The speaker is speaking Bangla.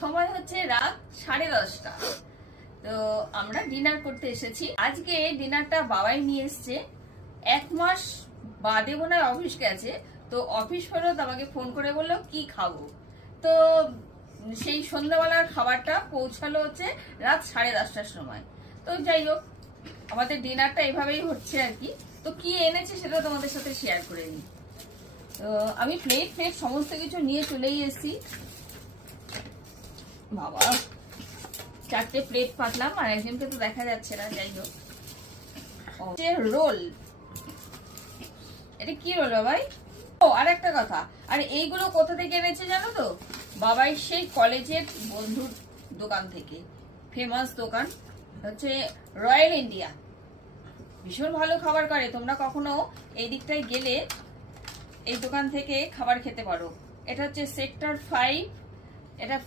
সময় হচ্ছে রাত 10:30। তো আমরা ডিনার করতে এসেছি। আজকে ডিনারটা বাবাই নিয়ে এসছে। 1 মাস বাদে মনে হয় অফিস গেছে, তো অফিস ফেরত আমাকে ফোন করে বললো কি খাবো। তো সেই সন্ধ্যাবেলার খাবারটা পৌঁছালো হচ্ছে রাত 10:30টার সময়। তো যাই হোক, আমাদের ডিনারটা এভাবেই হচ্ছে আর কি। তো কি এনেছে সেটা তোমাদের সাথে শেয়ার করে নিই। তো আমি প্লেট সমস্ত কিছু নিয়ে চলেই এসেছি। বাবা, 4টে প্লেট পাতলাম, আর একজনকে তো দেখা যাচ্ছে না। যাই হোক, রোল। এটা কি রোল বাবাই? ও, আর একটা কথা, আর এইগুলো কোথা থেকে এনেছে জানো তো? বাবাই সেই কলেজের বন্ধুর দোকান থেকে। ফেমাস দোকান হচ্ছে রয়্যাল ইন্ডিয়া। ভীষণ ভালো খাবার করে। তোমরা কখনো এই দিকটায় গেলে এই দোকান থেকে খাবার খেতে পারো। এটা হচ্ছে সেক্টর 5। এটা